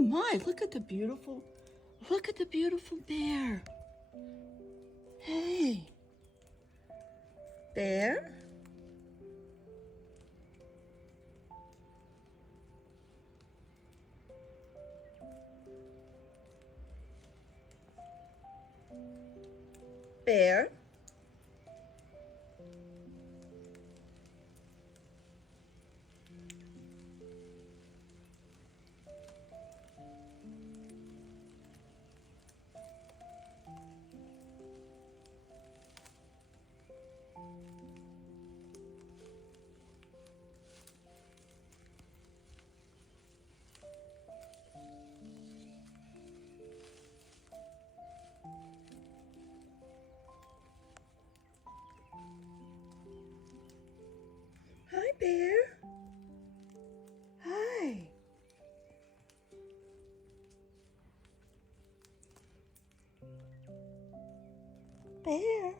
my, look at the beautiful bear. Hey, bear? Bear? Hi, bear. Hi. Bear.